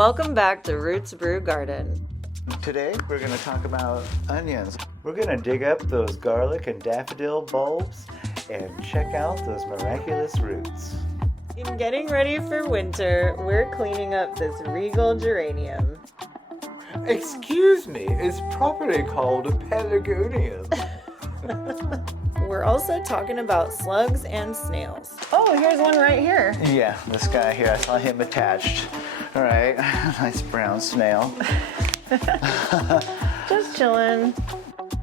Welcome back to Roots Brew Garden. Today we're going to talk about onions. We're going to dig up those garlic and daffodil bulbs and check out those miraculous roots. In getting ready for winter, we're cleaning up this Regal geranium. Excuse me, it's properly called a pelargonium. We're also talking about slugs and snails. Oh, here's one right here. Yeah, this guy here, I saw him attached. All right, nice brown snail. Just chilling.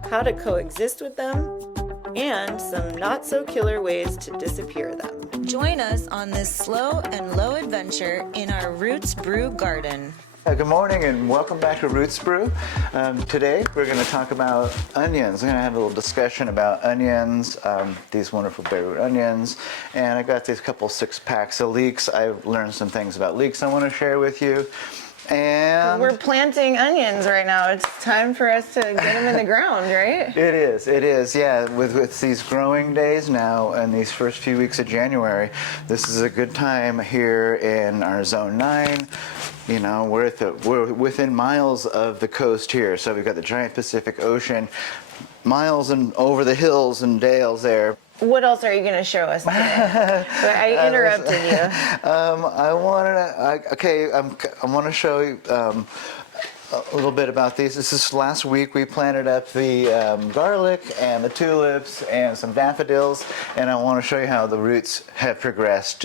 How to coexist with them, and some not so killer ways to disappear them. Join us on this slow and low adventure in our Roots Brew Garden. Good morning and welcome back to Roots Brew. Today we're going to talk about onions. We're going to have a little discussion about onions, these wonderful Bareroot onions, and I got these couple 6-packs of leeks. I've learned some things about leeks I want to share with you. And we're planting onions right now. It's time for us to get them in the ground, right? It is, yeah. With these growing days now and these first few weeks of January, this is a good time here in our Zone 9. You know, we're within miles of the coast here, so we've got the giant Pacific Ocean, miles and over the hills and dales there. What else are you going to show us today? I interrupted you. I want to show you a little bit about these. This is last week we planted up the garlic and the tulips and some daffodils, and I want to show you how the roots have progressed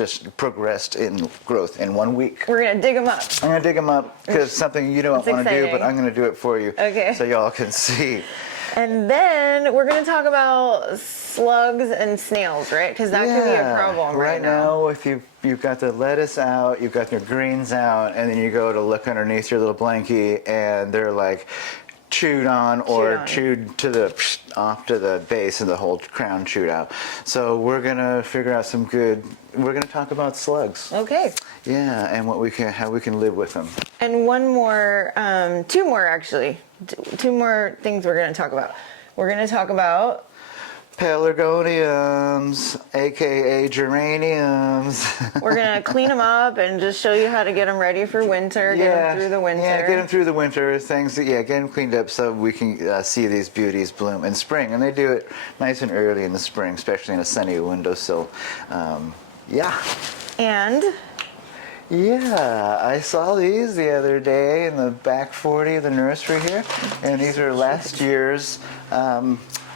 in growth in 1 week. We're going to dig them up. I'm going to dig them up because it's something you don't want to do, but I'm going to do it for you. Okay. So y'all can see. And then we're going to talk about slugs and snails, right? Because that could be a problem right now. If you've got the lettuce out, you've got your greens out, and then you go to look underneath your little blankie, and they're like chewed on chewed to the off to the base and the whole crown chewed out. So we're going to figure out we're going to talk about slugs. Okay. Yeah, and how we can live with them. And two more actually. Two more things we're going to talk about. We're going to talk about pelargoniums, aka geraniums. We're going to clean them up and just show you how to get them ready for winter, get them through the winter. Yeah, get them through the winter, get them cleaned up so we can see these beauties bloom in spring. And they do it nice and early in the spring, especially in a sunny windowsill. And yeah, I saw these the other day in the back 40 of the nursery here, and these are last year's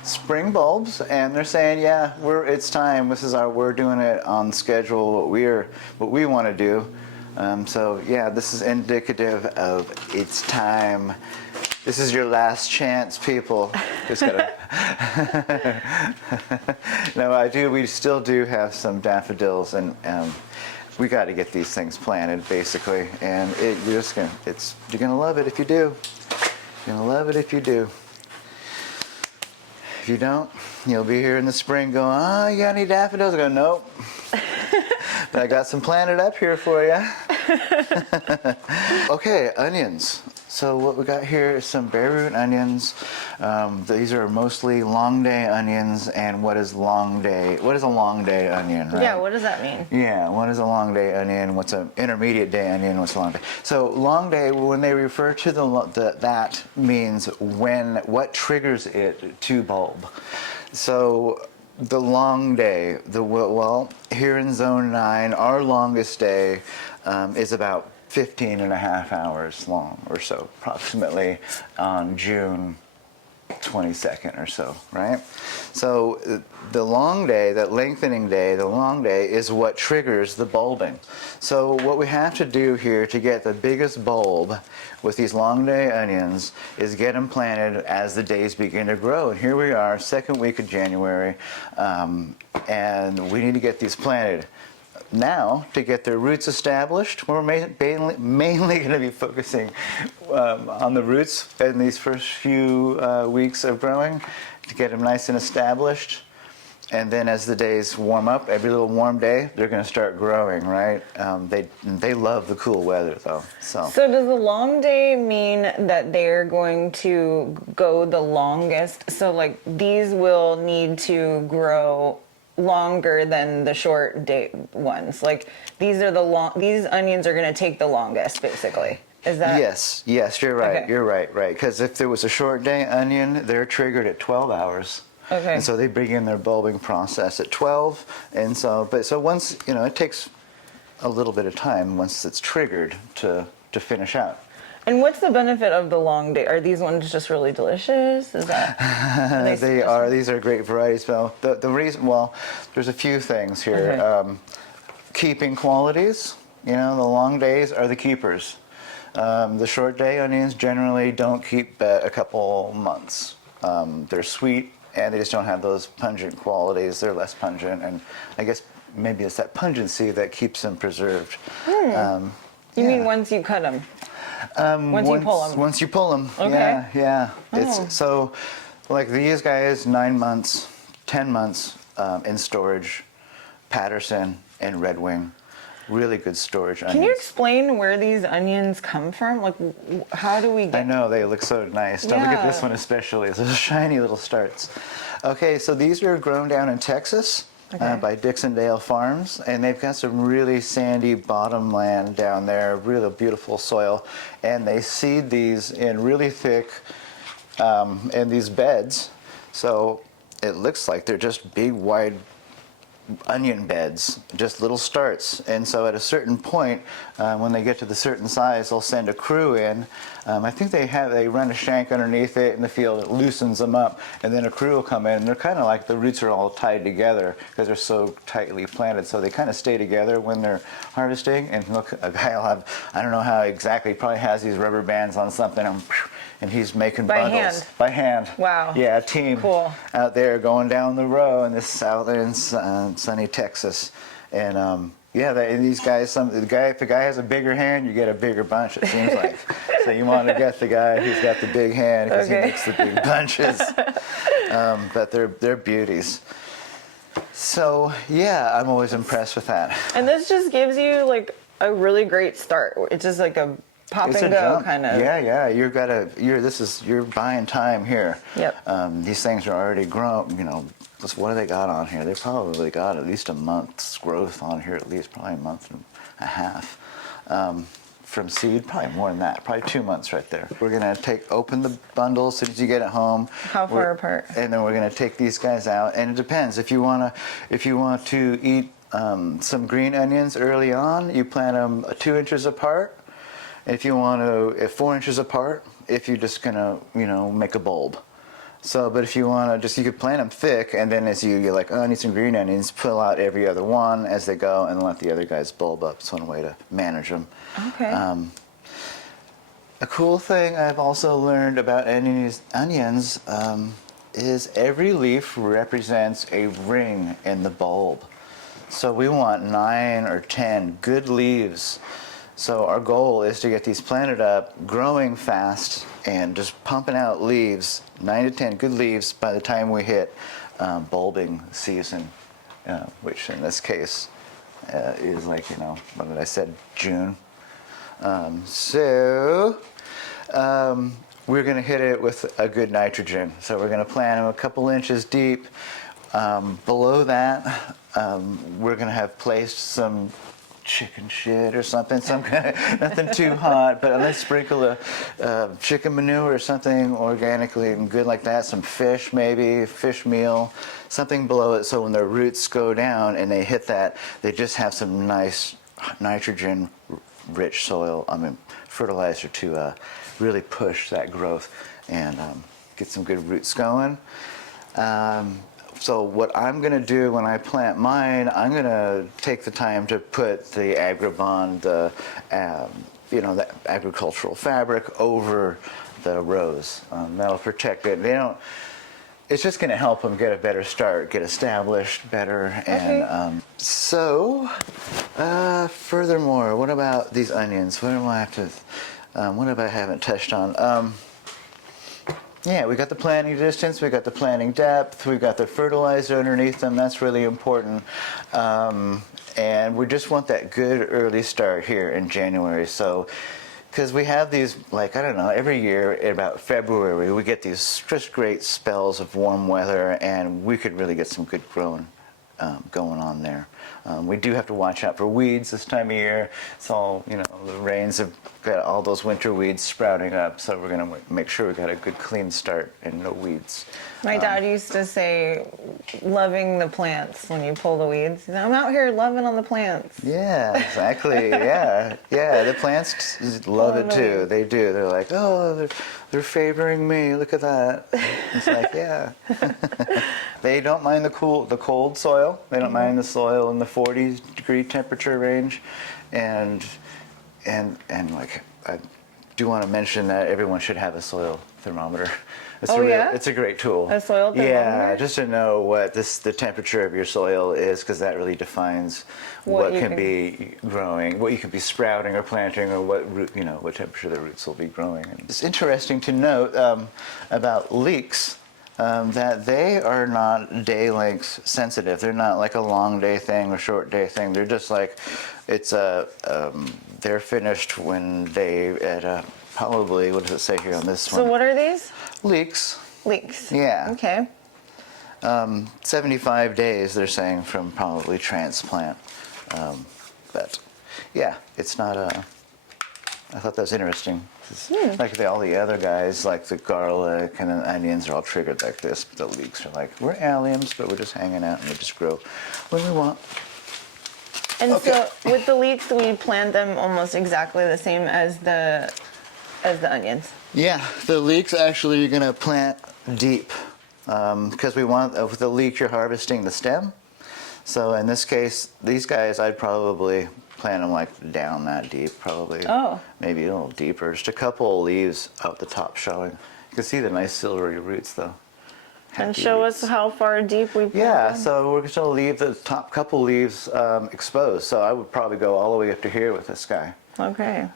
spring bulbs, and they're saying, it's time. We're doing it on schedule. What we want to do. This is indicative of it's time. This is your last chance, people. Just gotta. No, we still do have some daffodils, and we got to get these things planted, basically. And you're gonna love it if you do. You're gonna love it if you do. If you don't, you'll be here in the spring going, "Oh, you got any daffodils?" I go, "Nope." But I got some planted up here for you. Okay, onions. So what we got here is some Bareroot onions. These are mostly long day onions. And what is a long day onion, right? yeah, what does that mean? Yeah, what is a long day onion? What's an intermediate day onion? What's a long day? So long day, when they refer to that means what triggers it to bulb. So the long day, here in Zone 9, our longest day is about 15 and a half hours long or so, approximately on June 22nd or so, right? So the long day, that lengthening day, the long day is what triggers the bulbing. So what we have to do here to get the biggest bulb with these long day onions is get them planted as the days begin to grow. And here we are, second week of January, and we need to get these planted. Now, to get their roots established, we're mainly going to be focusing on the roots in these first few weeks of growing to get them nice and established. And then as the days warm up, every little warm day, they're going to start growing, right? They love the cool weather, though. So does the long day mean that they're going to go the longest? So, like, these will need to grow longer than the short day ones? Like these onions are going to take the longest, basically. Is that? Yes, you're right. Okay. You're right. Because if there was a short day onion, they're triggered at 12 hours. Okay. And so they begin their bulbing process at 12. And so once, it takes a little bit of time once it's triggered to finish out. And what's the benefit of the long day? Are these ones just really delicious? Is that? They are. These are great varieties. Well, the reason, there's a few things here. Okay. Keeping qualities. The long days are the keepers. The short day onions generally don't keep a couple months. They're sweet and they just don't have those pungent qualities. They're less pungent, and I guess maybe it's that pungency that keeps them preserved. You mean once you cut them? Once you pull them? Once you pull them. Okay. Yeah. Oh. It's so, like these guys, 9 months, 10 months in storage. Patterson and Red Wing. Really good storage onions. Can you explain where these onions come from? Like, how do we get? I know, they look so nice. Don't look at this one especially. It's those shiny little starts. Okay, so these are grown down in Texas by Dixondale Farms, and they've got some really sandy bottom land down there, really beautiful soil, and they seed these in really thick in these beds. So it looks like they're just big, wide onion beds, just little starts. And so at a certain point, when they get to the certain size, they'll send a crew in. I think they run a shank underneath it in the field, it loosens them up, and then a crew will come in, and they're kind of like the roots are all tied together because they're so tightly planted, so they kind of stay together when they're harvesting. And look, a guy will have, I don't know how exactly, he probably has these rubber bands on something, and he's making bundles. By hand. Wow. Yeah, a team out there going down the row in this southern sunny Texas. And these guys, if the guy has a bigger hand, you get a bigger bunch, it seems like. So you want to get the guy who's got the big hand because he makes the big bunches. But they're beauties. So I'm always impressed with that. And this just gives you like a really great start. It's just like a pop and go kind of. Yeah. You're buying time here. Yep. These things are already grown. What do they got on here? They probably got at least a month's growth on here, at least probably a month and a half. From seed, probably more than that, probably 2 months right there. We're gonna open the bundle as soon as you get it home. How far apart? And then we're gonna take these guys out. And it depends. If you want to eat some green onions early on, you plant them 2 inches apart. If you want to, 4 inches apart, if you're just gonna, make a bulb. So, but if you want to you could plant them thick, and then as you're like, I need some green onions, pull out every other one as they go and let the other guys bulb up. It's one way to manage them. Okay. A cool thing I've also learned about onions is every leaf represents a ring in the bulb. So we want 9 or 10 good leaves. So our goal is to get these planted up, growing fast, and just pumping out leaves, 9 to 10 good leaves by the time we hit bulbing season, which in this case is like, what did I said, June. We're going to hit it with a good nitrogen. So we're going to plant them a couple inches deep. Below that, we're going to have placed some chicken shit or something, some kind of, nothing too hot, but let's sprinkle a chicken manure or something organically and good like that, some fish maybe, fish meal, something below it, so when their roots go down and they hit that, they just have some nice nitrogen rich soil, fertilizer to really push that growth and get some good roots going. So what I'm going to do when I plant mine, I'm going to take the time to put the Agribond, the agricultural fabric over the rows. That'll protect it. It's just going to help them get a better start, get established better. And furthermore, what about these onions? What have I haven't touched on? We got the planting distance, we got the planting depth, we got the fertilizer underneath them. That's really important. And we just want that good early start here in January. So, because we have these, every year in about February, we get these just great spells of warm weather, and we could really get some good growing going on there. We do have to watch out for weeds this time of year. It's all, you know, the rains have got all those winter weeds sprouting up, so we're going to make sure we got a good clean start and no weeds. My dad used to say, loving the plants when you pull the weeds. He's like, I'm out here loving on the plants. Yeah, exactly. Yeah, yeah. The plants love it too. They do. They're like, oh, they're favoring me. Look at that. It's like, yeah. They don't mind the cold soil. They don't mind the soil in the 40-degree temperature range, and like I do want to mention that everyone should have a soil thermometer. It's a great tool. A soil thermometer? Yeah, just to know what the temperature of your soil is, because that really defines what can be growing, what you could be sprouting or planting, or what temperature the roots will be growing. And it's interesting to note about leeks. That they are not day length sensitive. They're not like a long day thing or short day thing. They're just like, they're finished when they probably, what does it say here on this one? So what are these? Leeks. Leeks. Yeah. Okay. 75 days, they're saying, from probably transplant. But yeah, it's not I thought that was interesting. Like all the other guys, like the garlic and the onions, are all triggered like this. But the leeks are like, we're alliums, but we're just hanging out and they just grow when we want. And so with the leeks, we plant them almost exactly the same as the onions. Yeah, the leeks actually you're gonna plant deep because we want with the leek you're harvesting the stem. So in this case, these guys I'd probably plant them like down that deep, probably. Oh. Maybe a little deeper. Just a couple of leaves out the top showing. You can see the nice silvery roots though. And show us how far deep we plant Yeah, them. so we're just gonna leave the top couple leaves exposed. So I would probably go all the way up to here with this guy. Okay.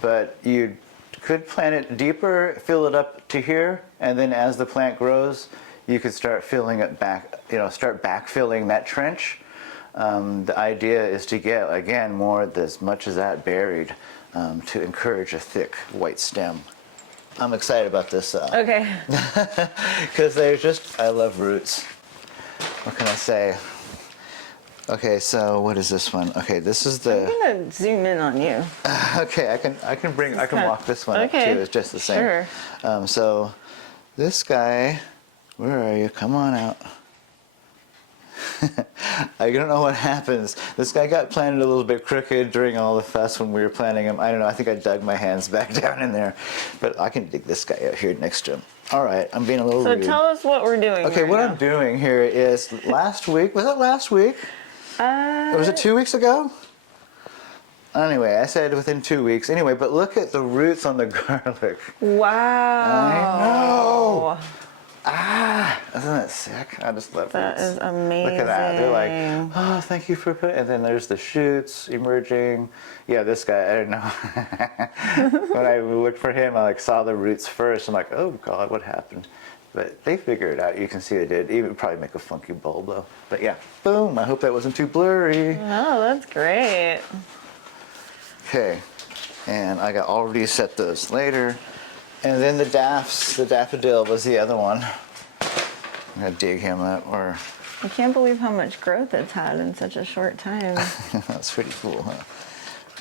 But you could plant it deeper, fill it up to here, and then as the plant grows, you could start filling it back, start backfilling that trench. The idea is to get, again, more as much as that buried to encourage a thick white stem. I'm excited about this. Okay. Because I love roots. What can I say? Okay, so what is this one? Okay, this is the. I'm gonna zoom in on you. Okay, I can walk this one up too. It's just the same. Sure. So this guy, where are you? Come on out. I don't know what happens. This guy got planted a little bit crooked during all the fuss when we were planting him. I don't know. I think I dug my hands back down in there, but I can dig this guy out here next to him. All right, I'm being a little rude. So tell us what we're doing. Okay, what I'm doing here is last week. Was it last week? Or was it 2 weeks ago? Anyway, I said within 2 weeks. Anyway, but look at the roots on the garlic. Wow. I know. Isn't that sick? I just love That roots. is amazing. Look at that. They're like, oh, thank you for putting. And then there's the shoots emerging. Yeah, this guy, I don't know. When I looked for him, I saw the roots first. I'm like, oh God, what happened? But they figured it out. You can see they did. It would probably make a funky bulb though. But yeah, boom. I hope that wasn't too blurry. Oh, that's great. Okay, and I got already set those later. And then the daffodil was the other one. I'm gonna dig him up, or. I can't believe how much growth it's had in such a short time. That's pretty cool, huh?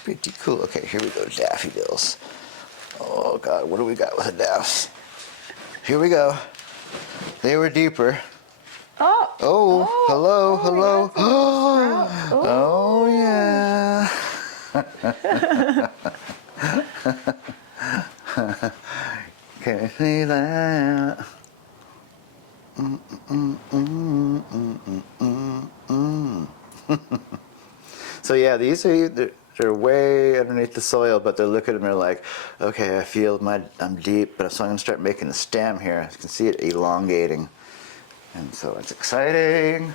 Pretty cool. Okay, here we go, daffodils. Oh God, what do we got with the daffs? Here we go. They were deeper. Oh, hello, hello. Oh yeah. Can you see that? So yeah, these are they're way underneath the soil, but they're looking and they're like, okay, I feel I'm deep, but so I'm gonna start making a stem here. You can see it elongating, and so it's exciting.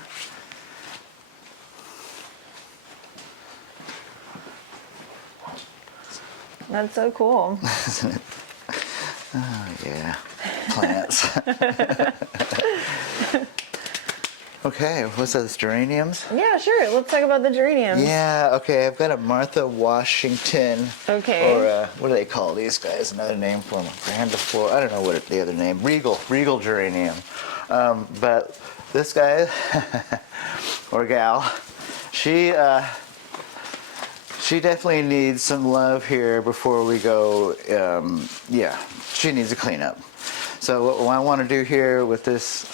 That's so cool. Isn't it? Oh yeah, plants. Okay, what's those, geraniums? Yeah, sure. Let's talk about the geraniums. Yeah, okay, I've got a Martha Washington. Okay. Or what do they call these guys? Another name for them. Grandiflora. I don't know what the other name. Regal geranium. But this guy, or gal, she definitely needs some love here before we go. Yeah, she needs a cleanup. So what I want to do here with this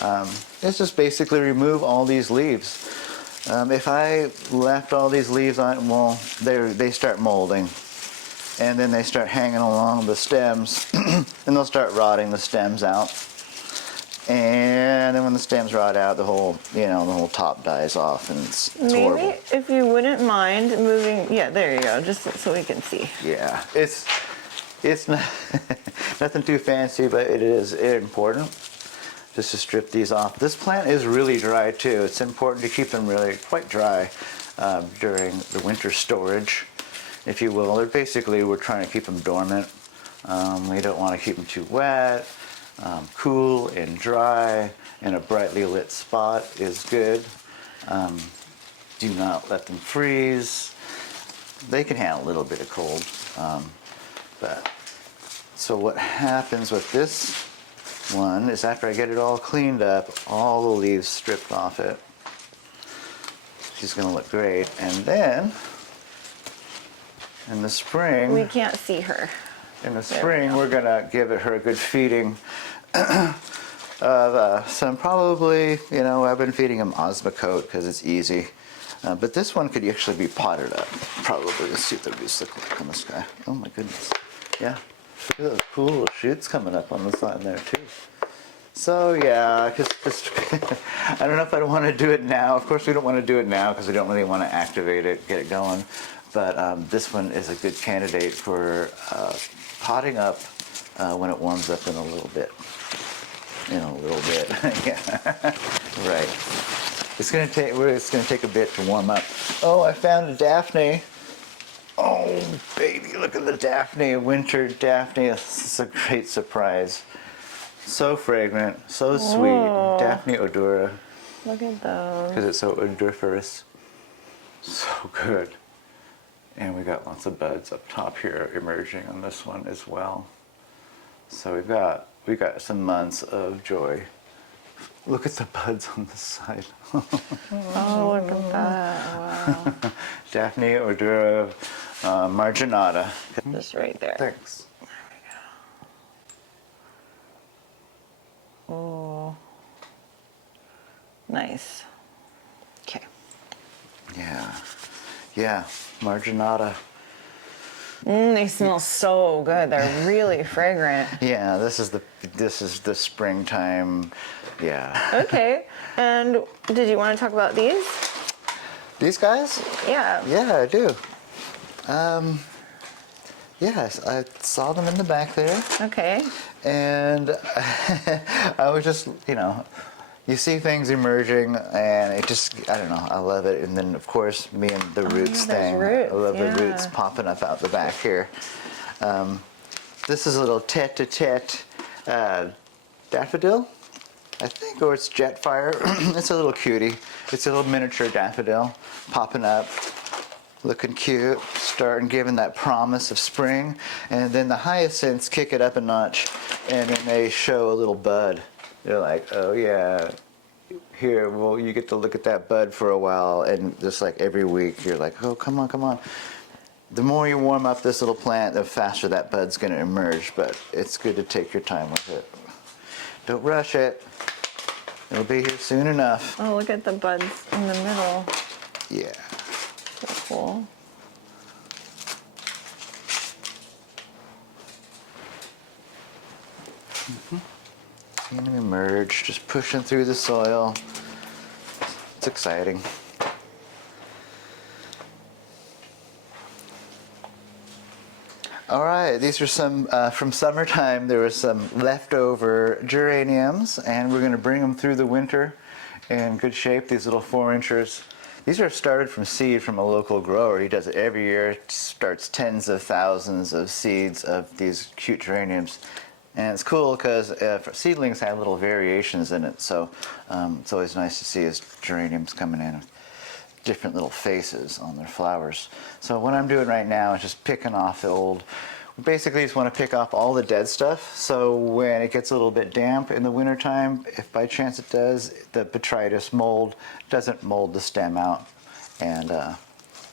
is just basically remove all these leaves. If I left all these leaves on, well, they start molding, and then they start hanging along the stems, and they'll start rotting the stems out. And then when the stems rot out, the whole top dies off, and it's Maybe horrible. if you wouldn't mind moving, yeah, there you go, just so we can see. Yeah, it's not nothing too fancy, but it is important just to strip these off. This plant is really dry too. It's important to keep them really quite dry during the winter storage, if you will. Or basically, we're trying to keep them dormant. We don't want to keep them too wet. Cool and dry in a brightly lit spot is good. Do not let them freeze. They can handle a little bit of cold. So what happens with this one is after I get it all cleaned up, all the leaves stripped off it, she's going to look great. And then in the spring, We can't see her. in the spring, we're going to give her a good feeding of some probably, I've been feeding them Osmocote because it's easy. But this one could actually be potted up, probably. Let's see what the roots look like on this guy. Oh my goodness. Yeah. Look at those cool little shoots coming up on the side there too. So yeah, just I don't know if I want to do it now. Of course we don't want to do it now because we don't really want to activate it, get it going. But this one is a good candidate for potting up when it warms up in a little bit. Yeah. Right. It's gonna take a bit to warm up. Oh, I found a Daphne. Oh, baby, look at the Daphne, winter Daphne. This is a great surprise. So fragrant, so sweet. Whoa. Daphne odora, Look at those. because it's so odoriferous. So good. And we got lots of buds up top here emerging on this one as well. So we got some months of joy. Look at the buds on the side. Oh, look at that. Wow. Daphne odora marginata. Just right there. Thanks. Oh. Nice. Okay. Yeah, marginata. They smell so good. They're really fragrant. Yeah, this is the springtime. Yeah. Okay. And did you want to talk about these? These guys? Yeah. Yeah, I do. Yes, I saw them in the back there, Okay. and I was just, you see things emerging, and it just, I don't know, I love it. And then, of course, me and the roots those thing. roots, I love the roots yeah. popping up out the back here. This is a little tete-a-tete daffodil, I think, or it's Jetfire. It's a little cutie. It's a little miniature daffodil popping up, looking cute, starting giving that promise of spring. And then the hyacinths kick it up a notch, and then they show a little bud. They're like, oh yeah, here, well, you get to look at that bud for a while, and just like every week, you're like, oh, come on, come on. The more you warm up this little plant, the faster that bud's gonna emerge, but it's good to take your time with it. Don't rush it. It'll be here soon enough. Oh, look at the buds in the middle. Yeah. So cool. Seeing them emerge, just pushing through the soil. It's exciting. All right, these are some from summertime. There was some leftover geraniums, and we're going to bring them through the winter in good shape. These little 4-inchers. These are started from seed from a local grower. He does it every year. Starts tens of thousands of seeds of these cute geraniums. And it's cool because seedlings have little variations in it, so it's always nice to see his geraniums coming in with different little faces on their flowers. So what I'm doing right now is just picking off the old basically just want to pick off all the dead stuff. So when it gets a little bit damp in the wintertime, if by chance it does, the Botrytis mold doesn't mold the stem out. And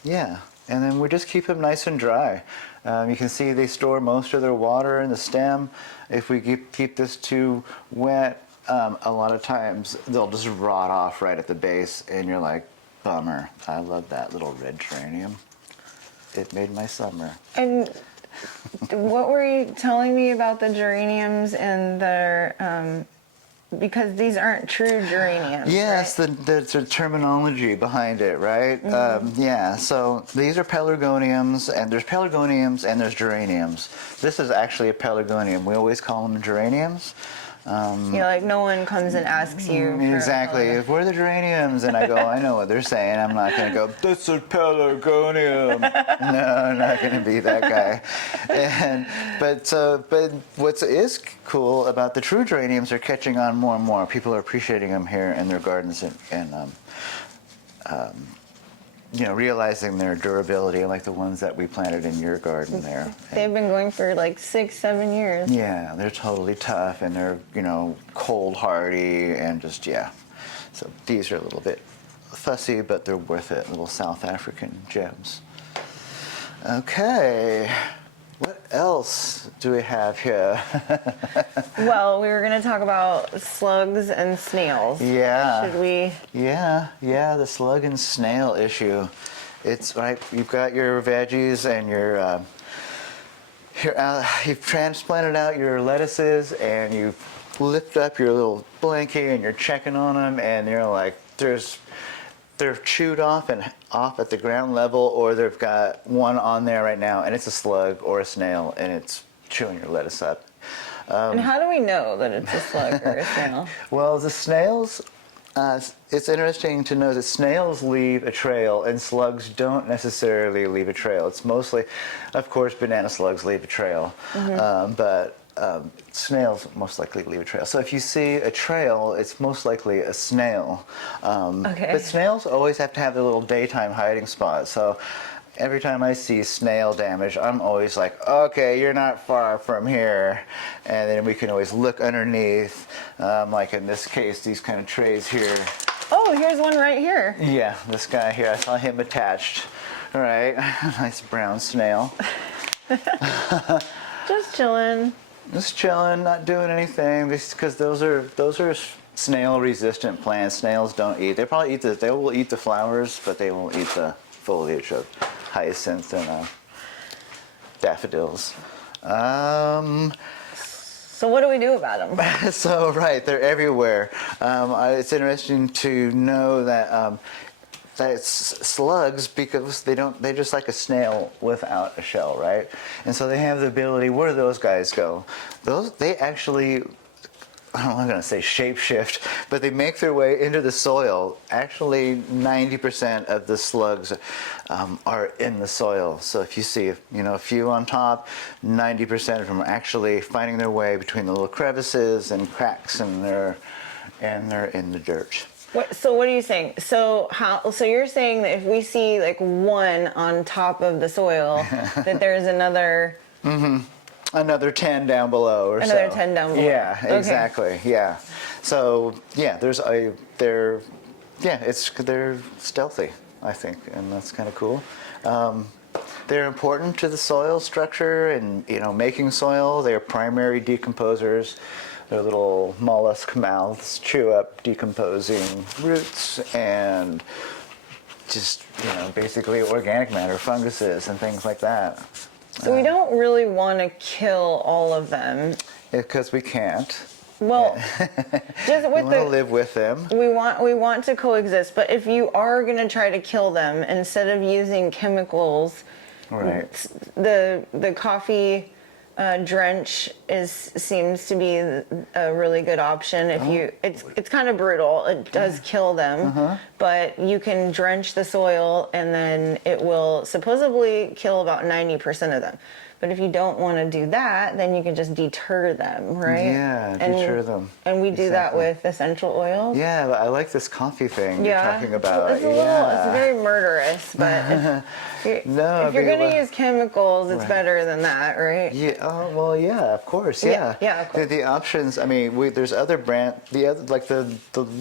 yeah, and then we just keep them nice and dry. You can see they store most of their water in the stem. If we keep this too wet, a lot of times they'll just rot off right at the base, and you're like, bummer. I love that little red geranium. It made my summer. And what were you telling me about the geraniums and their, because these aren't true geraniums, Yes, right? the terminology behind it, right? Yeah, so these are pelargoniums, and there's pelargoniums and there's geraniums. This is actually a pelargonium. We always call them geraniums. Like no one comes and asks you. Exactly. For, Where are the geraniums? And I go, I know what they're saying. I'm not going to go, this is pelargonium. No, I'm not going to be that guy. But what is cool about the true geraniums are catching on more and more. People are appreciating them here in their gardens and realizing their durability, like the ones that we planted in your garden there. They've been going for like 6-7 years. Yeah, they're totally tough, and they're, cold hardy, and just, yeah. So these are a little bit fussy, but they're worth it. Little South African gems. Okay, what else do we have here? Well, we were going to talk about slugs and snails. Yeah. Should we? Yeah, the slug and snail issue. It's right. You've got your veggies and you've transplanted out your lettuces, and you lift up your little blankie and you're checking on them, and you're like, they're chewed off at the ground level, or they've got one on there right now, and it's a slug or a snail, and it's chewing your lettuce up. And how do we know that it's a slug or a snail? Well, the snails, it's interesting to know that snails leave a trail and slugs don't necessarily leave a trail. It's mostly, of course, banana slugs leave a trail, but snails most likely leave a trail. So if you see a trail, it's most likely a snail. Okay. But snails always have to have their little daytime hiding spot. So every time I see snail damage, I'm always like, okay, you're not far from here. And then we can always look underneath, like in this case, these kind of trays here. Oh, here's one right here. Yeah, this guy here, I saw him attached. All right, nice brown snail. Just chilling. Just chilling, not doing anything, because those are snail-resistant plants. Snails don't eat. They probably they will eat the flowers, but they won't eat the foliage of hyacinth and daffodils. So what do we do about them? So right, they're everywhere. It's interesting to know that it's slugs, because they're just like a snail without a shell, right? And so they have the ability. Where do those guys go? They actually, I'm not going to say shapeshift, but they make their way into the soil. Actually, 90% of the slugs are in the soil. So if you see, a few on top, 90% of them are actually finding their way between the little crevices and cracks, and they're in the dirt. So what are you saying? So you're saying that if we see like one on top of the soil, that there's another. Another 10 down below, or another so. 10 down below. Yeah, Okay. exactly. Yeah. So yeah, they're stealthy, I think, and that's kind of cool. They're important to the soil structure and making soil. They're primary decomposers. Their little mollusk mouths chew up decomposing roots and just basically organic matter, funguses, and things like that. So we don't really want to kill all of them. Because we can't. Well, just We with want to live with them. we want to coexist, but if you are going to try to kill them, instead of using chemicals, Right. the coffee drench seems to be a really good option. It's kind of brutal. It does kill them, but you can drench the soil, and then it will supposedly kill about 90% of them. But if you don't want to do that, then you can just deter them, right? Yeah, deter them. And we do that Exactly. with essential oils. Yeah, but I like this coffee thing you're talking it's about. a little, it's very murderous, but No, if you're but- going to use chemicals, it's better than that, right? Yeah. Oh, well, yeah. Of course. Yeah. Yeah, of course. The options. I mean, there's other the other like the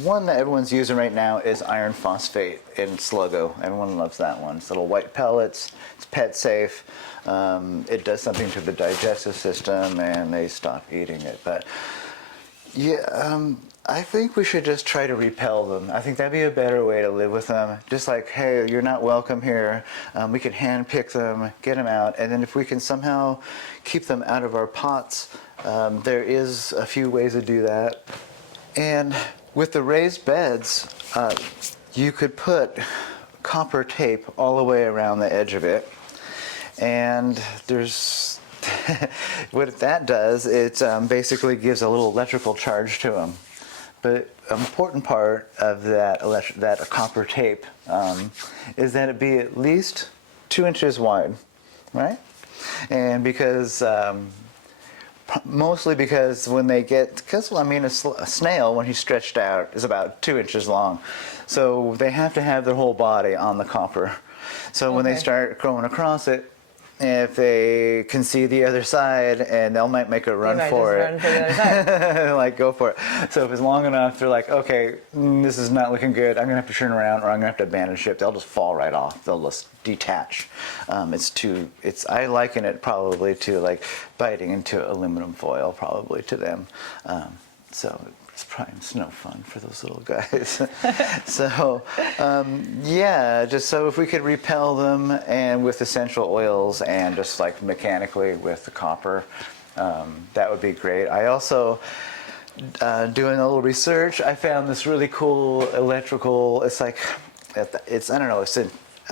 one that everyone's using right now is iron phosphate in Sluggo. Everyone loves that one. It's little white pellets. It's pet safe. It does something to the digestive system, and they stop eating it. But yeah. I think we should just try to repel them. I think that'd be a better way to live with them. Just like, hey, you're not welcome here. We can hand pick them, get them out, and then if we can somehow keep them out of our pots, there is a few ways to do that. And with the raised beds, you could put copper tape all the way around the edge of it. And there's what that does, it basically gives a little electrical charge to them. But an important part of that copper tape is that it be at least 2 inches wide, right? And because mostly because when they get, a snail when he's stretched out is about 2 inches long, so they have to have their whole body on the copper. So when they start going across it, if they can see the other side, and they might make a run for it. Run for the other side. Like, go for it. So if it's long enough, they're like, okay, this is not looking good. I'm gonna have to turn around, or I'm gonna have to abandon ship. They'll just fall right off. They'll just detach. I liken it probably to like biting into aluminum foil, probably to them. So it's probably no fun for those little guys. So, yeah, just so if we could repel them and with essential oils and just like mechanically with the copper, that would be great. I also, doing a little research, I found this really cool electrical, I don't know, I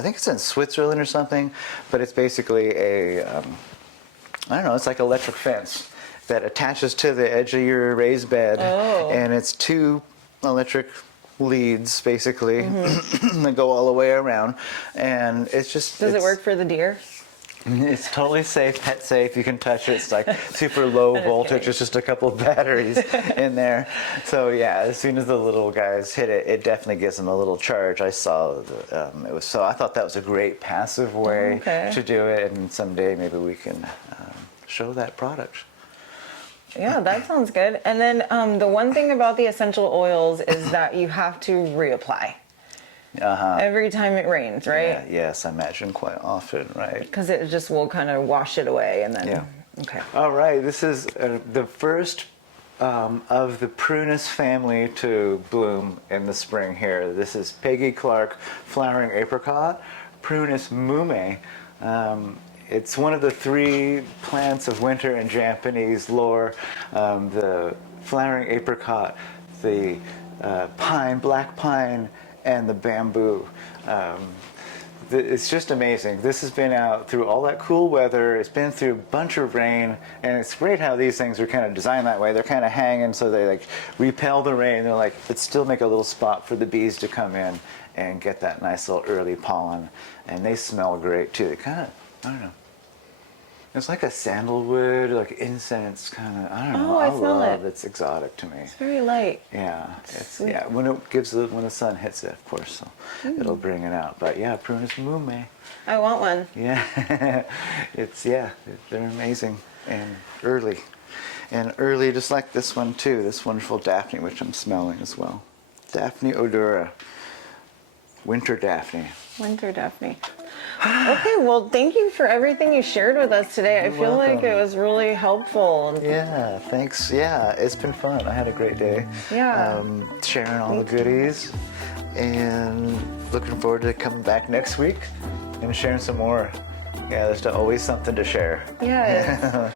think it's in Switzerland or something, but it's basically it's like electric fence that attaches to the edge of your raised bed, and it's 2 electric leads basically that go all the way around, and it's just. Does it work for the deer? It's totally safe, pet safe. You can touch it. It's like super low voltage. It's just a couple of batteries in there. So yeah, as soon as the little guys hit it, it definitely gives them a little charge. I saw so I thought that was a great passive way to do it, and someday maybe we can show that product. Yeah, that sounds good. And then the one thing about the essential oils is that you have to reapply every time it rains, right? Yeah, yes, I imagine quite often, right? Because it just will kind of wash it away, and then. Yeah. Okay. All right, this is the first of the prunus family to bloom in the spring here. This is Peggy Clark flowering apricot, Prunus Mume. It's one of the 3 plants of winter in Japanese lore. The flowering apricot, the pine, black pine, and the bamboo. It's just amazing. This has been out through all that cool weather. It's been through a bunch of rain, and it's great how these things are kind of designed that way. They're kind of hanging so they like repel the rain. They're like, but still make a little spot for the bees to come in and get that nice little early pollen. And they smell great too. They kind of, I don't know. It's like a sandalwood, like incense kind of. I don't know. I smell love it. It's exotic to me. It's very light. Yeah, it's Sweet. when the sun hits it, of course, so it'll bring it out. But yeah, Prunus Mume. I want one. Yeah, they're amazing and early, just like this one too. This wonderful Daphne, which I'm smelling as well. Daphne odora, winter Daphne. Winter Daphne. Okay, well, thank you for everything you shared with us today. I feel like it was really helpful. Yeah, thanks. Yeah, it's been fun. I had a great day. Yeah. Sharing all the goodies, and looking forward to coming back next week and sharing some more. Yeah, there's always something to share. Yeah.